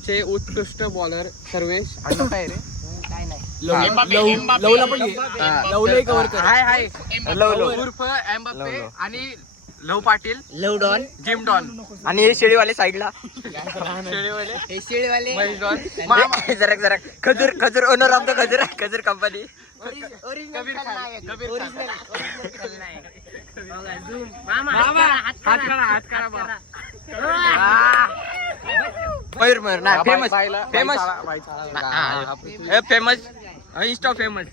चे उत्कृष्ट बॉलर सर्वेश आणि काय रे काय नाही लवला पण लवलंही कव्हर कर हाय लव उर्फ एम्बाप्पे आणि लव पाटील लव डॉन जिम डॉन आणि हे शेळीवाले साईडला शेळीवाले हे शेळीवाले महेश डॉन जरा खजूर ओनर ऑफ द खजूर कंपनी कबीर खान हात करा मयूर नाही फेमस इंस्टा फेमस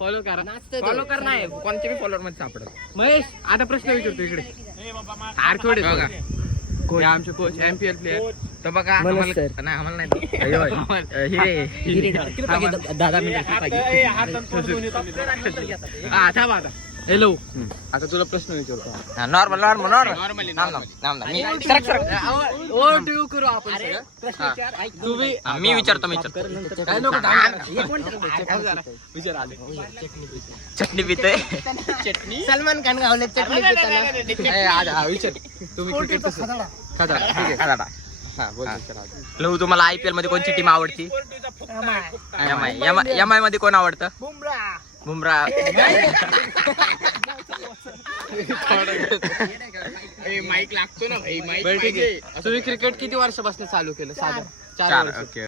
फॉलो कर नाही कोणत्या बी फॉलोअर मध्ये सापडत महेश आता प्रश्न विचारतो इकडे थोडे बघा कोच आमचे कोच एमपीएल प्लेयर तर बघा आम्हाला नाही हिरे दादा हॅलो आता तुला प्रश्न विचारतो नॉर्मल करू आपण तुम्ही मी विचारतो चटणी पिते चटणी सलमान खान गावले चटणी पिताना विचार तुम्ही क्रिकेट ठीक आहे लहू तुम्हाला आयपीएल मध्ये कोणती टीम आवडती एम आय मध्ये कोण आवडतं बुमराह माईक लागतो ना भाई माईक ठीक आहे तुम्ही क्रिकेट किती वर्षापासून चालू केलं 4 ओके